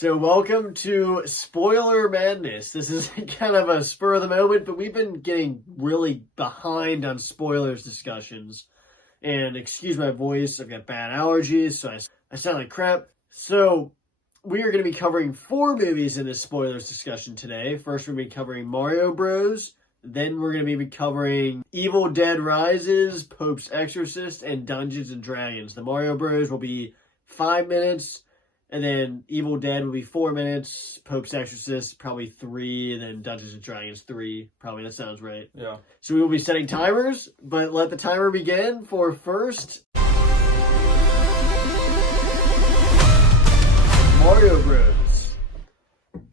So welcome to Spoiler Madness. This is kind of a spur of the moment, but we've been getting really behind on spoilers discussions. And excuse my voice, I've got bad allergies, so I sound like crap. So we are going to be covering 4 movies in this spoilers discussion today. First, we're going to be covering Mario Bros. Then we're going to be covering Evil Dead Rises, Pope's Exorcist, and Dungeons and Dragons. The Mario Bros. Will be 5 minutes. And then Evil Dead will be 4 minutes, Pope's Exorcist probably 3, and then Dungeons & Dragons 3. Probably, that sounds right. Yeah. So we will be setting timers, but let the timer begin for first... Mario Bros.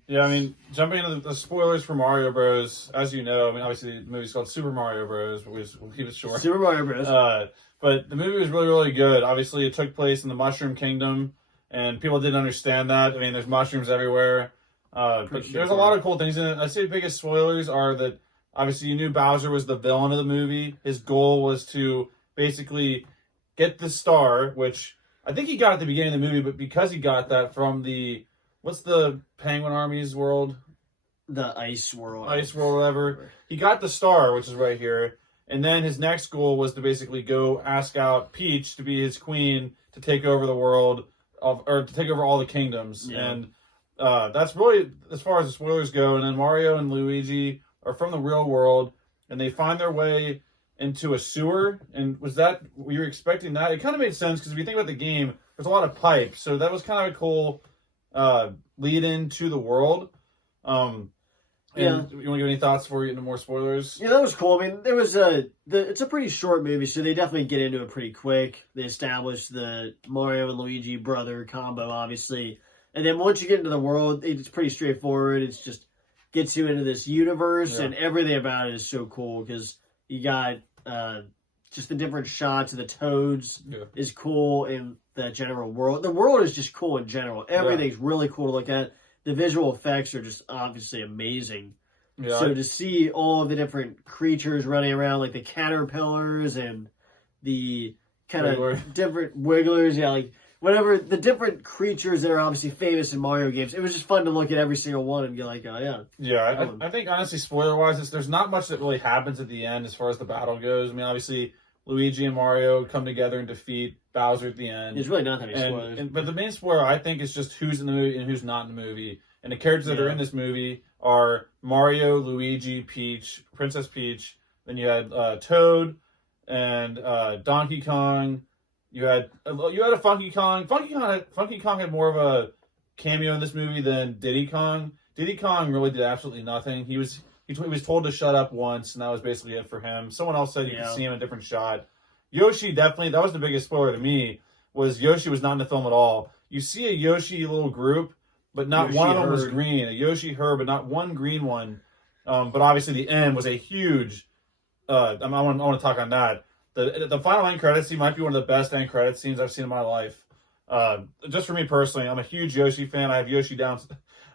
Yeah, I mean, jumping into the spoilers for Mario Bros, as you know, I mean, obviously the movie's called Super Mario Bros, but we'll keep it short. Super Mario Bros. But the movie was really, really good. Obviously, it took place in the Mushroom Kingdom, and people didn't understand that. I mean, there's mushrooms everywhere. But there's a lot of cool things in it. I'd say the biggest spoilers are that, obviously, you knew Bowser was the villain of the movie. His goal was to basically get the star, which I think he got at the beginning of the movie, but because he got that from the... What's the Penguin Army's world? The Ice World. Ice World, whatever. He got the star, which is right here. And then his next goal was to basically go ask out Peach to be his queen to take over the world, or to take over all the kingdoms. Yeah. And that's really, as far as the spoilers go. And then Mario and Luigi are from the real world, and they find their way into a sewer. And was that, were you expecting that? It kind of made sense, because if you think about the game, there's a lot of pipes. So that was kind of a cool lead into the world. Yeah. You want to give any thoughts before we get into more spoilers? Yeah, that was cool. I mean, there was it's a pretty short movie, so they definitely get into it pretty quick. They establish the Mario and Luigi brother combo, obviously. And then once you get into the world, it's pretty straightforward. It's just gets you into this universe, and everything about it is so cool, because you got just the different shots of the Toads is cool in the general world. The world is just cool in general. Everything's really cool to look at. The visual effects are just obviously amazing. Yeah. So to see all of the different creatures running around, like the caterpillars and the kind of different wigglers, like whatever, the different creatures that are obviously famous in Mario games, it was just fun to look at every single one and be like, oh yeah. Yeah, I think honestly, spoiler-wise, there's not much that really happens at the end as far as the battle goes. I mean, obviously, Luigi and Mario come together and defeat Bowser at the end. There's really not that many spoilers. But the main spoiler, I think, is just who's in the movie and who's not in the movie. And the characters that are in this movie are Mario, Luigi, Peach, Princess Peach. Then you had Toad and Donkey Kong. You had a Funky Kong. Funky Kong had more of a cameo in this movie than Diddy Kong. Diddy Kong really did absolutely nothing. He was told to shut up once, and that was basically it for him. Someone else said you could see him in a different shot. Yoshi, definitely, that was the biggest spoiler to me, was Yoshi was not in the film at all. You see a Yoshi little group, but not one of them was green. A Yoshi herd, but not one green one. But obviously the end was a huge... I want to talk on that. The final end credits scene might be one of the best end credits scenes I've seen in my life. Just for me personally, I'm a huge Yoshi fan. I have Yoshi down...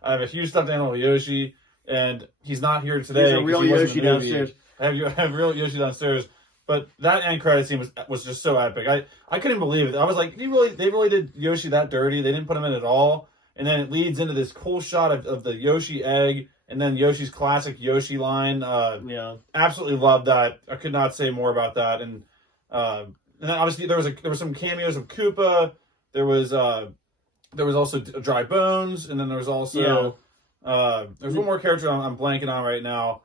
I have a huge stuffed animal Yoshi, and he's not here today. There's a real Yoshi downstairs. I have real Yoshi downstairs. But that end credit scene was just so epic. I couldn't believe it. I was like, they really did Yoshi that dirty. They didn't put him in at all. And then it leads into this cool shot of the Yoshi egg, and then Yoshi's classic Yoshi line. Absolutely loved that. I could not say more about that. And then obviously there was some cameos of Koopa. There was also Dry Bones, and then there was also there's one more character I'm blanking on right now.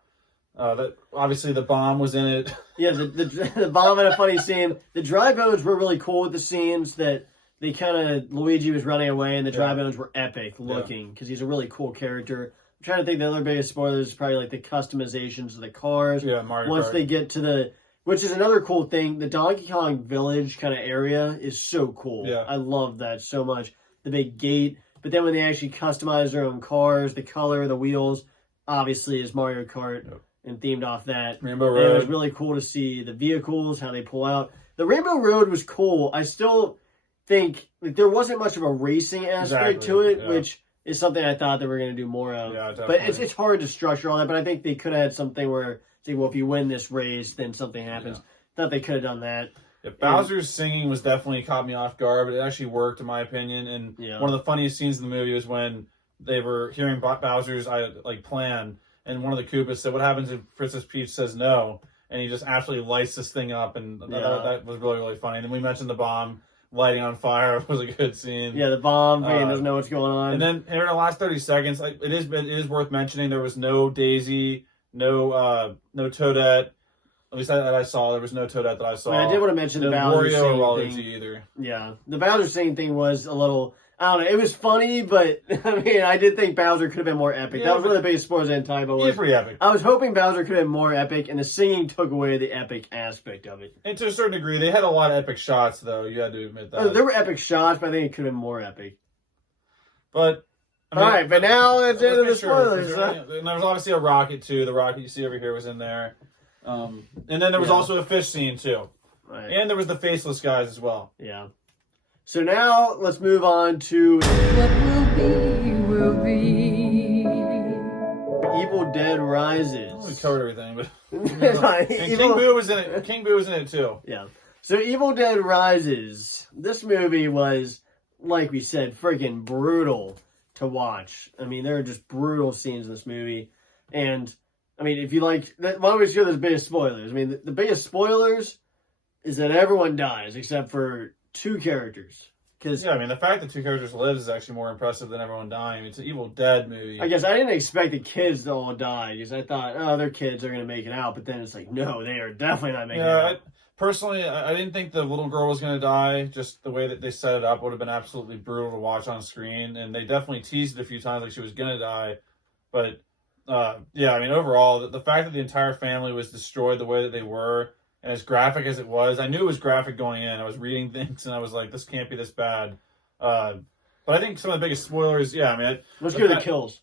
That obviously the bomb was in it. Yeah, the bomb had a funny scene. The Dry Bones were really cool with the scenes that they kind of, Luigi was running away, and the Dry Bones were epic looking, because he's a really cool character. I'm trying to think, the other biggest spoilers is probably like the customizations of the cars. Yeah, Mario Once Kart. they get to which is another cool thing, the Donkey Kong Village kind of area is so cool. Yeah. I love that so much. The big gate, but then when they actually customize their own cars, the color, the wheels, obviously is Mario Kart. Yep. And themed off that. Rainbow And it was Road. really cool to see the vehicles, how they pull out. The Rainbow Road was cool. I still think there wasn't much of a racing aspect to it, which is something I thought they were going to do more of. Yeah, definitely. But it's hard to structure all that. But I think they could have had something where, say, well, if you win this race, then something happens. Thought they could have done that. Yeah, Bowser's singing was definitely caught me off guard, but it actually worked in my opinion. And one of the funniest scenes in the movie was when they were hearing Bowser's plan, and one of the Koopas said, "What happens if Princess Peach says no?" And he just absolutely lights this thing up, and that was really, really funny. And then we mentioned the bomb lighting on fire was a good scene. Yeah, the bomb man doesn't know what's going on. And then here in the last 30 seconds, it is worth mentioning there was no Daisy, no Toadette. At least that I saw, there was no Toadette that I saw. I did want to mention the Bowser Wario or thing. Waluigi either. Yeah, the Bowser singing thing was a little. I don't know. It was funny, but I mean, I did think Bowser could have been more epic. Yeah, that was one of the biggest spoilers in time. He's pretty epic. I was hoping Bowser could have been more epic, and the singing took away the epic aspect of it. And to a certain degree, they had a lot of epic shots, though. You had to admit that. There were epic shots, but I think it could have been more epic. But all right, but now it's into the spoilers. And there was obviously a rocket too. The rocket you see over here was in there, and then there was also a fish scene too, right. And there was the faceless guys as well. Yeah. So now let's move on to what will be. Evil Dead Rises. We covered everything, but and King Boo was in it. King Boo was in it too. Yeah. So Evil Dead Rises. This movie was, like we said, freaking brutal to watch. I mean, there are just brutal scenes in this movie, and I mean, if you like, why don't we share the biggest spoilers? I mean, the biggest spoilers is that everyone dies except for 2 characters. Yeah, I mean, the fact that 2 characters live is actually more impressive than everyone dying. It's an Evil Dead movie. I guess I didn't expect the kids to all die because I thought, oh, they're kids, they're going to make it out. But then it's like, no, they are definitely not making it out. Personally, I didn't think the little girl was going to die. Just the way that they set it up would have been absolutely brutal to watch on screen. And they definitely teased it a few times like she was going to die. But, yeah, I mean, overall, the fact that the entire family was destroyed the way that they were, and as graphic as it was, I knew it was graphic going in. I was reading things, and I was like, this can't be this bad. But I think some of the biggest spoilers, yeah, I mean... Let's go to the kills.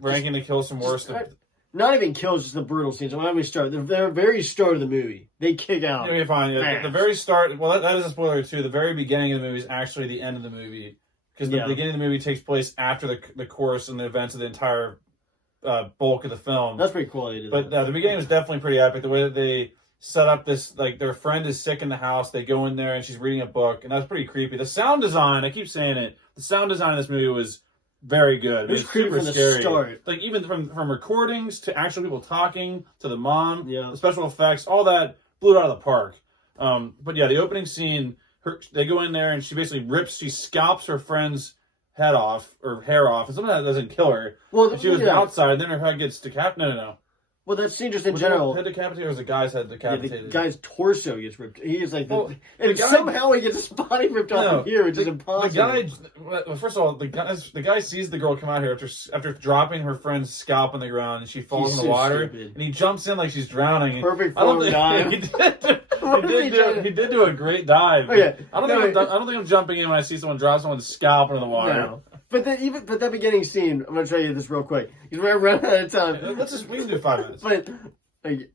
Ranking the kills from worst... Not even kills, just the brutal scenes. Why don't we start? The very start of the movie. They kick out. Okay, fine. Yeah, the very start... Well, that is a spoiler, too. The very beginning of the movie is actually the end of the movie. Because the beginning of the movie takes place after the course and the events of the entire bulk of the film. That's pretty cool. They did but the beginning was definitely pretty epic. The way that they set up this, like, their friend is sick in the house. They go in there and she's reading a book, and that's pretty creepy. The sound design, I keep saying it, the sound design of this movie was very good. It was creepy from the start. Like, even from recordings to actual people talking to the mom, the special effects, all that blew it out of the park. But yeah, the opening scene, they go in there and she basically she scalps her friend's head off, or hair off, and something that doesn't kill her. Well, and she was outside, and then her head gets decapitated. No. Well, that scene just in general. Head decapitated, or was the guy's head decapitated? Yeah, the guy's torso gets ripped. He is like, somehow he gets his body ripped off here, which is impossible. First of all, the guy sees the girl come out here after dropping her friend's scalp on the ground, and she falls in the water, and he jumps in like she's drowning. Perfect form dive. He did do a great dive. Okay. I don't think I'm jumping in when I see someone drop someone's scalp into the water. No. But that beginning scene, I'm gonna show you this real quick. Because we're running out of time. We can do 5 minutes. But like,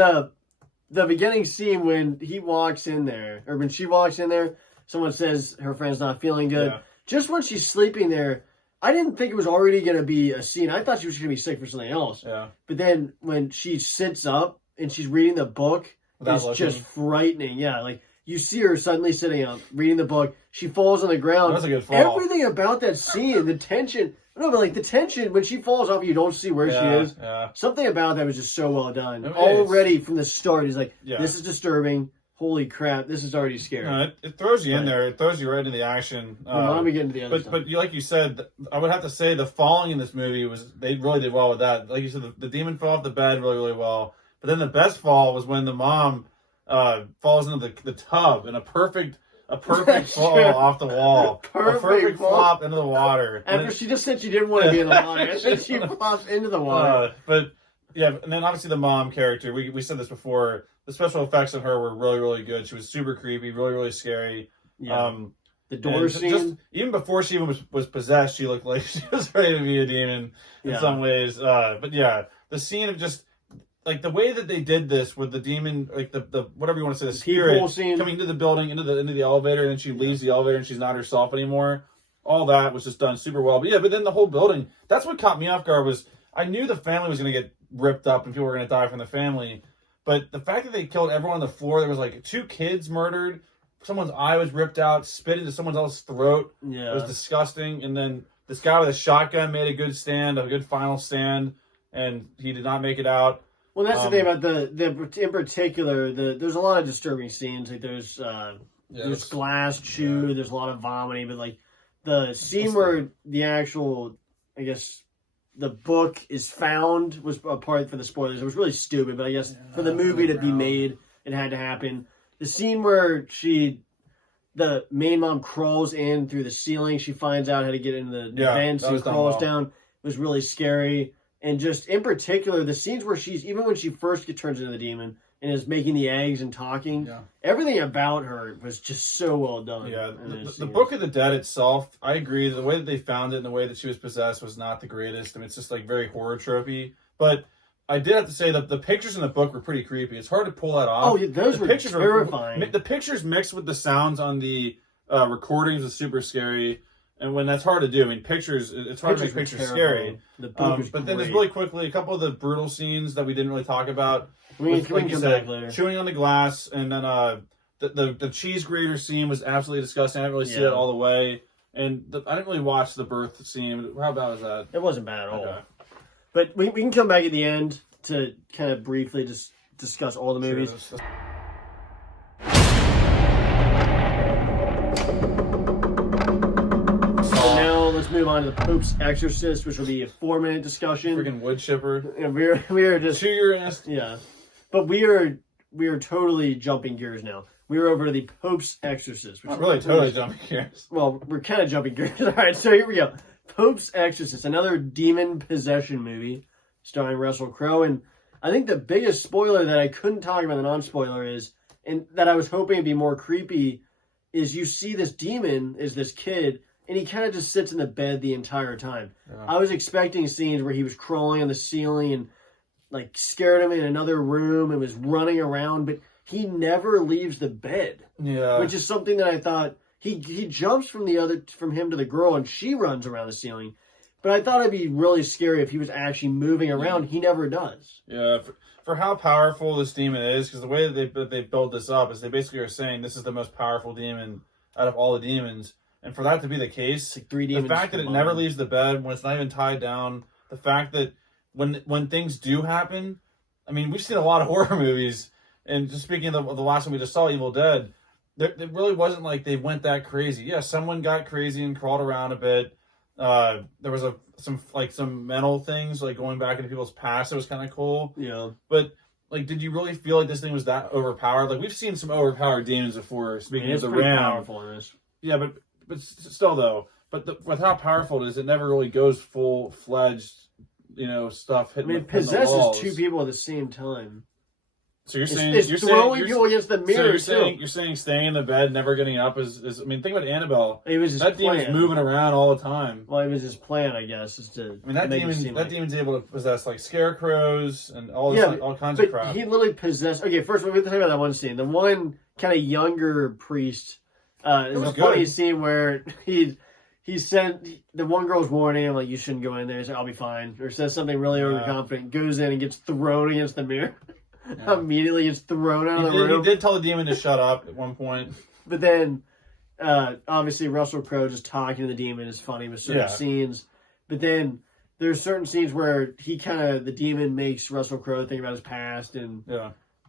the beginning scene when he walks in there, or when she walks in there, someone says her friend's not feeling good. Yeah. Just when she's sleeping there, I didn't think it was already gonna be a scene. I thought she was gonna be sick for something else. Yeah. But then when she sits up and she's reading the book, it's just frightening. Yeah, like you see her suddenly sitting up, reading the book. She falls on the ground. That's a good fall. Everything about that scene, the tension. No, but like the tension when she falls off, you don't see where she is. Yeah. Something about that was just so well done. Already from the start, he's like, this is disturbing. Holy crap, this is already scary. It throws you in there. It throws you right into the action. Why don't we get into the other stuff? But like you said, I would have to say the falling in this movie they really did well with that. Like you said, the demon fell off the bed really, really well. But then the best fall was when the mom falls into the tub in a perfect fall off the wall. A perfect flop into the water. After she just said she didn't want to be in the water. And then she flops into the water. But yeah, and then obviously the mom character, we said this before, the special effects on her were really, really good. She was super creepy, really, really scary. Yeah. The door scene. Even before she even was possessed, she looked like she was ready to be a demon in some ways. But yeah, the scene of just like the way that they did this with the demon, like the whatever you want to say, the spirit coming into the building, into the elevator, and then she leaves the elevator and she's not herself anymore. All that was just done super well. But yeah, but then the whole building, that's what caught me off guard was I knew the family was going to get ripped up and people were going to die from the family. But the fact that they killed everyone on the floor, there was like 2 kids murdered, someone's eye was ripped out, spit into someone else's throat. Yeah. It was disgusting. And then this guy with a shotgun made a good stand, a good final stand, and he did not make it out. Well, that's the thing about the in particular. There's a lot of disturbing scenes. Like there's glass chewed. There's a lot of vomiting, but like the scene where the actual, I guess, the book is found was a part for the spoilers. It was really stupid, but I guess for the movie to be made, it had to happen. The scene where the main mom crawls in through the ceiling, she finds out how to get into the vents and crawls down, was really scary. And just in particular, the scenes where even when she first turns into the demon and is making the eggs and talking, everything about her was just so well done. Yeah, the Book of the Dead itself, I agree. The way that they found it and the way that she was possessed was not the greatest. I mean, it's just like very horror tropey. But I did have to say that the pictures in the book were pretty creepy. It's hard to pull that off. Oh, yeah, those were terrifying. The pictures mixed with the sounds on the recordings is super scary. And when that's hard to do, I mean, it's hard to make pictures scary. The book was but then there's great. really quickly a couple of the brutal scenes that we didn't really talk about. We can come back later. Chewing on the glass, and then the cheese grater scene was absolutely disgusting. I didn't really see it all the way. And I didn't really watch the birth scene. How bad was that? It wasn't bad at all. Okay. But we can come back at the end to kind of briefly just discuss all the movies. Sure. So now let's move on to the Pope's Exorcist, which will be a 4-minute discussion. Freaking wood chipper. And we are just Chew your ass. yeah, but we are totally jumping gears now. We are over to the Pope's Exorcist. Which Not really totally jumping gears. Well, we're kind of jumping gears. All right, so here we go. Pope's Exorcist, another demon possession movie starring Russell Crowe. And I think the biggest spoiler that I couldn't talk about, the non-spoiler, is, and that I was hoping it'd be more creepy, is you see this demon is this kid, and he kind of just sits in the bed the entire time. Yeah. I was expecting scenes where he was crawling on the ceiling and like scared him in another room and was running around, but he never leaves the bed. Yeah. Which is something that I thought he jumps from him to the girl and she runs around the ceiling. But I thought it'd be really scary if he was actually moving around. He never does. Yeah, for how powerful this demon is, because the way that they build this up is they basically are saying this is the most powerful demon out of all the demons. And for that to be the case, It's like 3 demons. the fact that it never leaves the bed, when it's not even tied down, the fact that when things do happen, I mean, we've seen a lot of horror movies, and just speaking of the last one we just saw, Evil Dead, it really wasn't like they went that crazy. Yeah, someone got crazy and crawled around a bit. There was some mental things like going back into people's past. It was kind of cool. Yeah. But like, did you really feel like this thing was that overpowered? Like, we've seen some overpowered demons before. Speaking of the pretty Ram, powerful in this. yeah, but still though. But with how powerful it is, it never really goes full fledged. Stuff. I Hitting mean, it the possesses walls. 2 people at the same time. So you're saying It's you're throwing saying, people against the mirror you're saying staying in the bed, never getting up is I mean, think about Annabelle. It was his That demon's plan. moving around all the time. Well, it was his plan, I guess, is to I mean, that make it seem like... demon's able to possess like scarecrows and all this, all kinds of but crap. he literally possessed... Okay, first we're going to talk about that one scene. The one kind of younger priest is was a funny good. scene where he sent... The one girl's warning him, like, you shouldn't go in there. He's like, I'll be fine. Or says something really overconfident, goes in and gets thrown against the mirror. Yeah. Immediately gets thrown out of the room. He did tell the demon to shut up at one point. But then, obviously, Russell Crowe just talking to the demon is funny with certain scenes. But then there's certain scenes where the demon makes Russell Crowe think about his past, and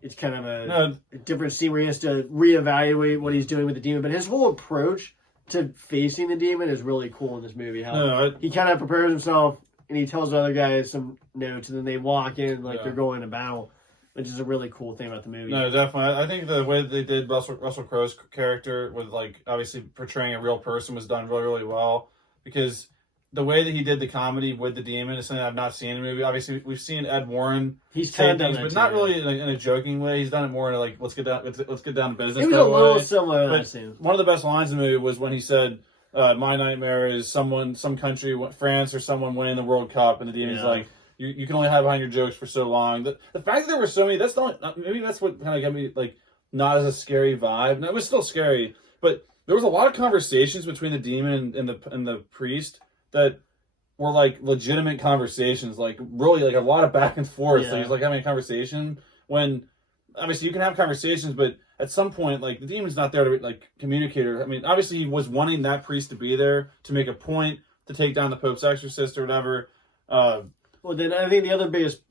it's kind of a different scene where he has to reevaluate what he's doing with the demon. But his whole approach to facing the demon is really cool in this movie. How he kind of prepares himself, and he tells the other guys some notes, and then they walk in like they're going to battle. Which is a really cool thing about the movie. No, definitely. I think the way that they did Russell Crowe's character with like obviously portraying a real person was done really, really well. Because the way that he did the comedy with the demon is something I've not seen in a movie. Obviously, we've seen Ed Warren say things, but not really in a joking way. He's done it more in like let's get down to business. It was a little similar to that scene. One of the best lines in the movie was when he said, "My nightmare is some country, France or someone winning the World Cup," and the demon's like, You can only hide behind your jokes for so long. The fact that there were so many, maybe that's what kind of got me, like, not as a scary vibe. And it was still scary, but there was a lot of conversations between the demon and the priest that were, like, legitimate conversations. Like, really, like, a lot of back and forth. So he's, like, having a conversation when, obviously, you can have conversations, but at some point, like, the demon's not there to, like, communicate. I mean, obviously, he was wanting that priest to be there to make a point, to take down the Pope's exorcist or whatever. Well, then I think the other biggest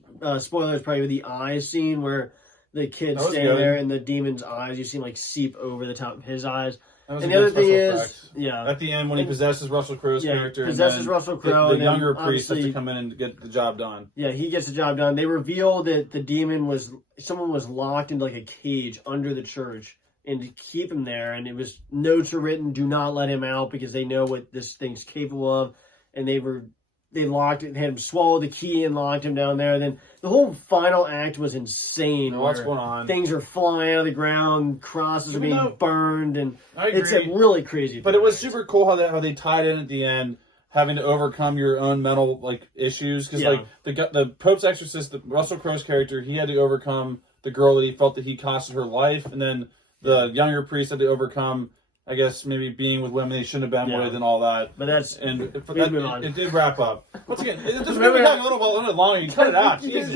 spoiler is probably the eyes scene where the kid's That was standing good. there and the demon's eyes, you see him like seep over the top of his eyes. That was And a the good other thing special is, effect. yeah, At the end, when he possesses Russell Crowe's character, possesses and then Russell Crowe, the and then younger priest has to obviously- come in and get the job done. yeah, he gets the job done. They reveal that the demon was someone was locked into like a cage under the church and to keep him there, and it was notes are written, do not let him out because they know what this thing's capable of, and they locked it, had him swallow the key and locked him down there. Then the whole final act was insane. What's where going on? Things are flying out of the ground, crosses are Even being though- burned, and I it's a agree. really crazy. But it was thing. super cool how they tied in at the end, having to overcome your own mental like issues. Because Yeah. like the Pope's exorcist, the Russell Crowe's character, he had to overcome the girl that he felt that he costed her life, and then the younger priest had to overcome, I guess, maybe being with women they shouldn't have been Yeah. with and all that. But that's And Please move on. it did wrap up. Once again, this Remember movie that- got a little longer. You cut it out. Jesus.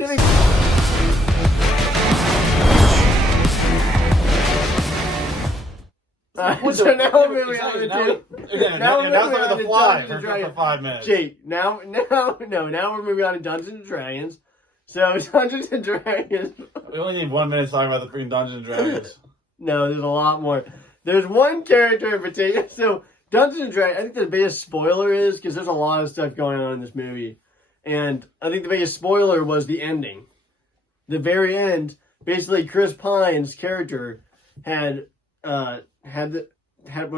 So now we're moving on Exactly. to Again, Now now we're that's moving like on the to fly Dungeons and for Dragons. 5 minutes. Jake, now we're moving on to Dungeons and Dragons. So Dungeons and Dragons. We only need 1 minute talking about the freaking Dungeons and Dragons. No, there's a lot more. There's one character in particular. So Dungeons and Dragons. I think the biggest spoiler is because there's a lot of stuff going on in this movie, and I think the biggest spoiler was the ending. The very end, basically, Chris Pine's character was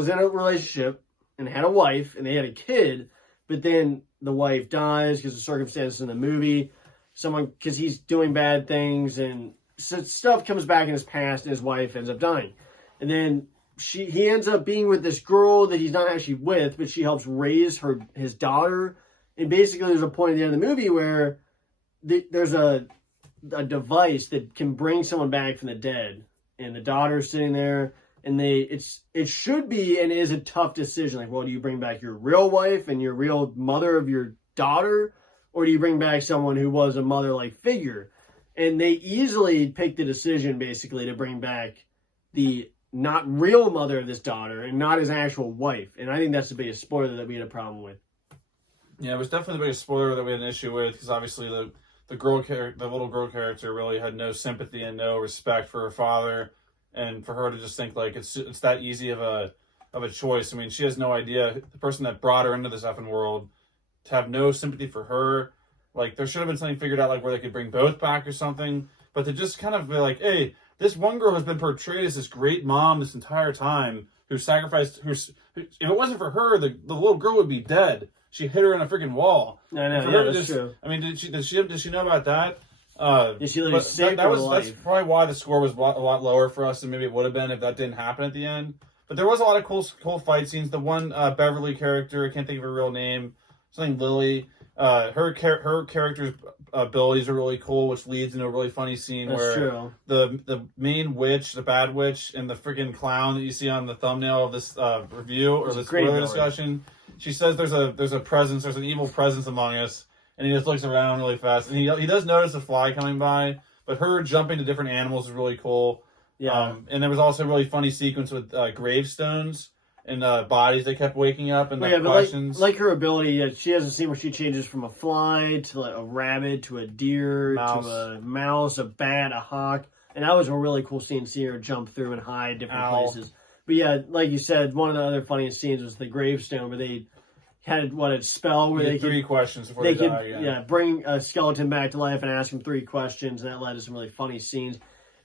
in a relationship and had a wife and they had a kid, but then the wife dies because of circumstances in the movie. Because he's doing bad things and so stuff comes back in his past and his wife ends up dying. And then he ends up being with this girl that he's not actually with, but she helps raise his daughter. And basically there's a point at the end of the movie where there's a device that can bring someone back from the dead. And the daughter's sitting there. And it should be and is a tough decision. Like, well, do you bring back your real wife and your real mother of your daughter? Or do you bring back someone who was a mother-like figure? And they easily picked the decision, basically, to bring back the not real mother of this daughter and not his actual wife. And I think that's the biggest spoiler that we had a problem with. Yeah, it was definitely the biggest spoiler that we had an issue with because obviously the little girl character really had no sympathy and no respect for her father, and for her to just think like it's that easy of a choice. I mean, she has no idea the person that brought her into this effing world to have no sympathy for her. Like there should have been something figured out like where they could bring both back or something, but to just kind of be like, hey, this one girl has been portrayed as this great mom this entire time who sacrificed if it wasn't for her, the little girl would be dead. She hit her in a freaking wall. I know, For yeah, her to that's true. I mean, did she know about that? Did she literally but saved that her was life? that's probably why the score was a lot lower for us than maybe it would have been if that didn't happen at the end. But there was a lot of cool fight scenes. The one Beverly character, I can't think of her real name, something Lily. Her character's abilities are really cool, which leads into a really funny scene That's where true. the main witch, the bad witch, and the freaking clown that you see on the thumbnail of this review or It's a this great spoiler villain. discussion. She says there's a presence, there's an evil presence among us, and he just looks around really fast, and he does notice a fly coming by, but her jumping to different animals is really cool. Yeah. And there was also a really funny sequence with gravestones and bodies that kept waking up and But the yeah, but questions. like her ability, she has a scene where she changes from a fly to like a rabbit to a deer Mouse. to a mouse, a bat, a hawk, and that was a really cool scene. Seeing her jump through and hide different Owl. places. But yeah, like you said, one of the other funniest scenes was the gravestone where they had a spell where You they get three could questions before they they could die again. bring a skeleton back to life and ask him 3 questions, and that led to some really funny scenes.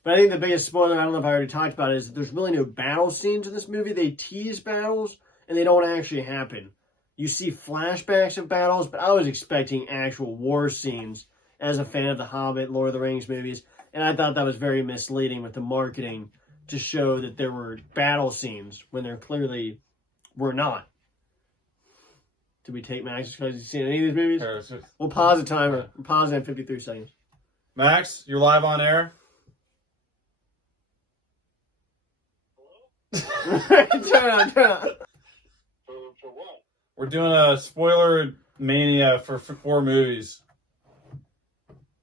But I think the biggest spoiler, I don't know if I already talked about it, is that there's really no battle scenes in this movie. They tease battles, and they don't actually happen. You see flashbacks of battles, but I was expecting actual war scenes as a fan of the Hobbit, Lord of the Rings movies, and I thought that was very misleading with the marketing to show that there were battle scenes when there clearly were not. Did we take Max because he's seen any of these movies? Here, We'll pause the timer. We'll pause it in 53 seconds. Max, you're live on air. turn on. For what? We're doing a spoiler mania for 4 movies.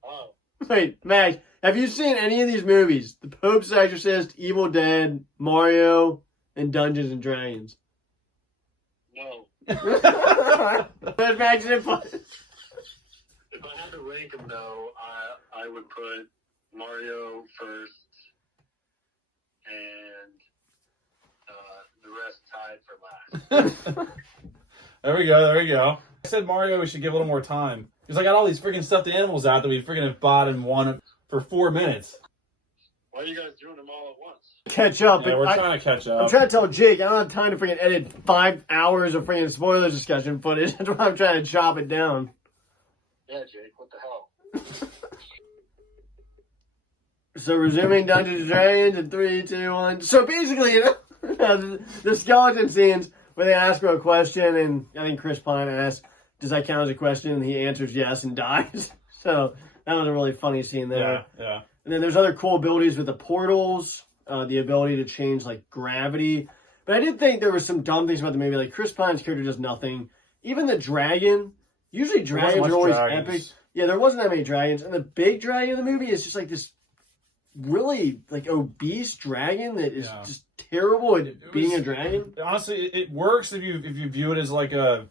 Oh, Wait, Max, have you seen any of these movies? The Pope's Exorcist, Evil Dead, Mario, and Dungeons and Dragons. no. Imagine if If I had to rank them, though, I would put Mario first, and the rest tied for last. There we go. I said Mario, we should give a little more time. Because I got all these freaking stuffed animals out that we freaking have bought and won for 4 minutes. Why are you guys doing them all at once? catch up. Yeah, and we're I- trying to catch up. I'm trying to tell Jake I don't have time to freaking edit 5 hours of freaking spoilers discussion footage. That's why I'm trying to chop it down. Yeah, Jake, what the hell? So resuming Dungeons and Dragons in 3, 2, 1. So basically, the skeleton scenes where they ask him a question, and I think Chris Pine asks, "Does that count as a question?" And he answers yes and dies. So that was a really funny scene there. Yeah. And then there's other cool abilities with the portals, the ability to change like gravity. But I did think there was some dumb things about the movie. Like Chris Pine's character does nothing. Even the dragon. Usually dragons much are always dragons. epic. Yeah, there wasn't that many dragons. And the big dragon in the movie is just like this really like obese dragon that is Yeah. just terrible at It being was- a dragon. Honestly, it works if you view it as like a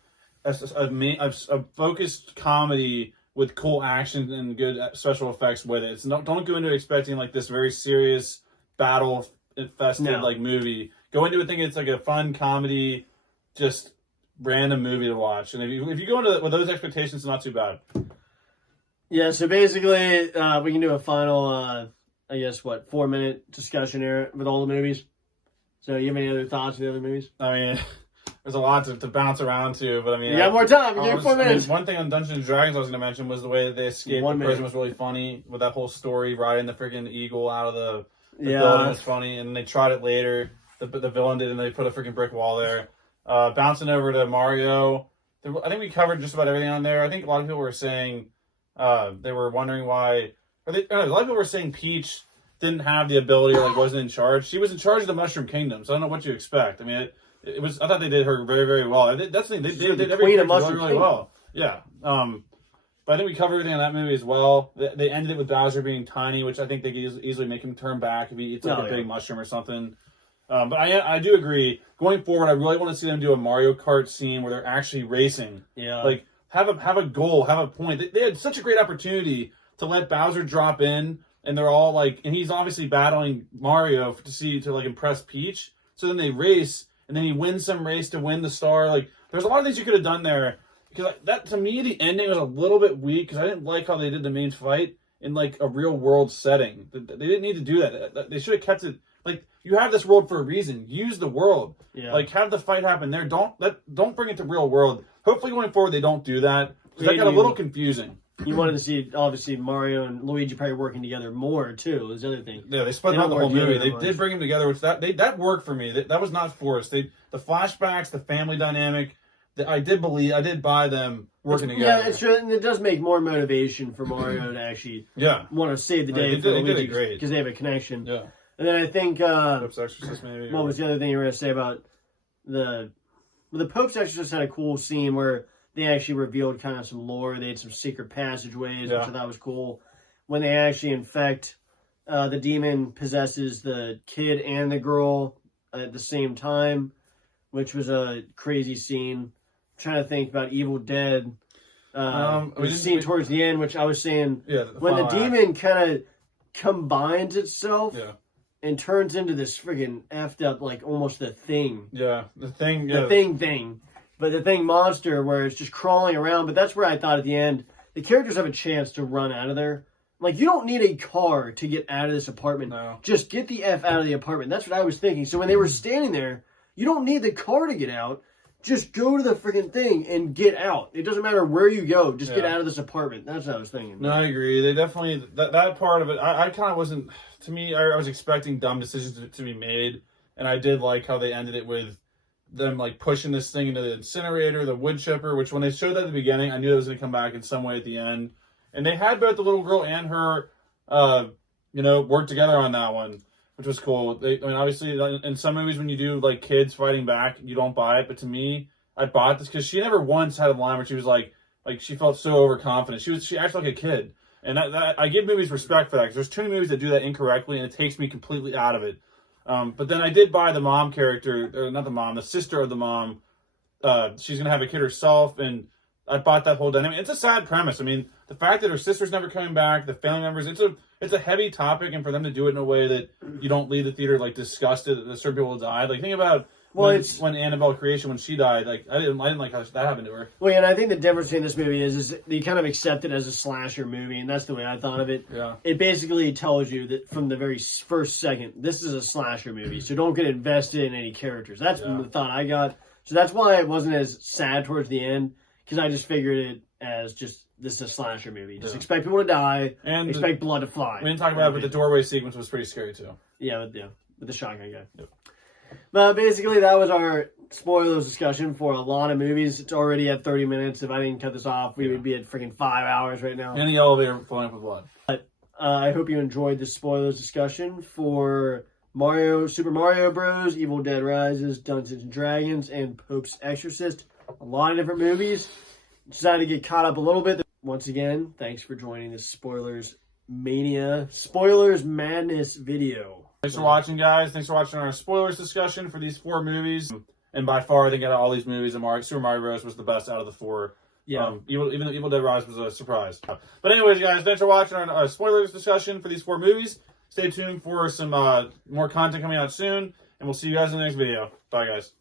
focused comedy with cool action and good special effects with it. Don't go into it expecting like this very serious battle infested No. like movie. Go into it thinking it's like a fun comedy, just random movie to watch. And if you go into it with those expectations, it's not too bad. Yeah, so basically we can do a final, 4-minute discussion here with all the movies. So you have any other thoughts on the other movies? I mean, there's a lot to bounce around to, but I mean, You got more time. You I give was- 4 I mean, minutes. one thing on Dungeons and Dragons I was going to mention was the way that they escaped 1 the minute. prison was really funny with that whole story, riding the freaking eagle out of the building Yeah. was funny, and they tried it later. The villain did, and they put a freaking brick wall there. Bouncing over to Mario, I think we covered just about everything on there. I think a lot of people were saying they were wondering why. A lot of people were saying Peach didn't have the ability or like wasn't in charge. She was in charge of the Mushroom Kingdom, so I don't know what you expect. I mean, it was. I thought they did her very, very well. That's the thing. They She's did the every queen of character Mushroom really well. Yeah. But I think we covered everything on that movie as well. They ended it with Bowser being tiny, which I think they could easily make him turn back if he eats like Oh, a yeah. big mushroom or something. But I do agree. Going forward, I really want to see them do a Mario Kart scene where they're actually racing. Yeah. Like have a goal, have a point. They had such a great opportunity to let Bowser drop in, and they're all like, and he's obviously battling Mario to like impress Peach. So then they race, and then he wins some race to win the star. Like there's a lot of things you could have done there. Because that to me, the ending was a little bit weak because I didn't like how they did the main fight in like a real world setting. They didn't need to do that. They should have kept it like you have this world for a reason. Use the world. Yeah. Like have the fight happen there. Don't bring it to real world. Hopefully going forward they don't do that because that got a little confusing. You wanted to see, obviously, Mario and Luigi probably working together more, too, is the other thing. Yeah, they split They out don't the whole work together movie. that They much. did bring them together, which that worked for me. That was not forced. The flashbacks, the family dynamic. I did buy them working together. Yeah, it's true, and it does make more motivation for Mario to actually Yeah. want to save the No, day they for did it Luigi great. because they have a connection. Yeah. And then I think, Pope's Exorcist, maybe. what was the other thing you were going to say about the Pope's Exorcist had a cool scene where they actually revealed kind of some lore. They had some secret passageways, Yeah. which I thought was cool. When they actually infect, the demon possesses the kid and the girl at the same time, which was a crazy scene. I'm trying to think about Evil Dead. We There's a didn't- scene we- towards the end, which I was saying, Yeah. when the final act. demon kind of combines itself Yeah. and turns into this friggin' effed up, like almost the thing. Yeah. The thing. Yeah. The thing. But the thing monster where it's just crawling around. But that's where I thought at the end, the characters have a chance to run out of there. Like, you don't need a car to get out of this apartment. No. Just get the F out of the apartment. That's what I was thinking. So when they were standing there, you don't need the car to get out. Just go to the friggin' thing and get out. It doesn't matter where you go. Just get Yeah. out of this apartment. That's what I was thinking. No, I agree. They definitely that part of it. I kind of wasn't. To me, I was expecting dumb decisions to be made, and I did like how they ended it with them like pushing this thing into the incinerator, the wood chipper. Which when they showed that at the beginning, I knew it was going to come back in some way at the end. And they had both the little girl and her, work together on that one, which was cool. Obviously, in some movies when you do like kids fighting back, you don't buy it. But to me, I bought this because she never once had a line where she was like she felt so overconfident. She acted like a kid. And that I give movies respect for that because there's too many movies that do that incorrectly, and it takes me completely out of it. But then I did buy the mom character, or not the mom, the sister of the mom, she's gonna have a kid herself, and I bought that whole dynamic. It's a sad premise. I mean, the fact that her sister's never coming back, the family members, it's a heavy topic, and for them to do it in a way that you don't leave the theater like disgusted that certain people died. Like think about when Annabelle Creation, when she died, like I didn't like how that happened to her. Well, yeah, and I think the difference between this movie is you kind of accept it as a slasher movie, and that's the way I thought of it. Yeah. It basically tells you that from the very first second, this is a slasher movie, so don't get invested in any characters. That's the thought I got. So that's why it wasn't as sad towards the end, because I just figured it as just, this is a slasher movie. Just expect people to die, and expect blood to fly. We didn't talk about it, but the doorway sequence was pretty scary too. Yeah, with the shotgun guy. Yep. But basically, that was our spoilers discussion for a lot of movies. It's already at 30 minutes. If I didn't cut this off, we would be at freaking 5 hours right now. In the elevator flowing up with blood. I hope you enjoyed this spoilers discussion for Super Mario Bros., Evil Dead Rises, Dungeons and Dragons, and Pope's Exorcist. A lot of different movies. Decided to get caught up a little bit. Once again, thanks for joining this Spoilers Madness video. Thanks for watching, guys. Thanks for watching our spoilers discussion for these 4 movies. And by far, I think out of all these movies, Super Mario Bros. Was the best out of the 4. Yeah. Even though Evil Dead Rise was a surprise. But anyways, guys, thanks for watching our spoilers discussion for these 4 movies. Stay tuned for some more content coming out soon. And we'll see you guys in the next video. Bye, guys.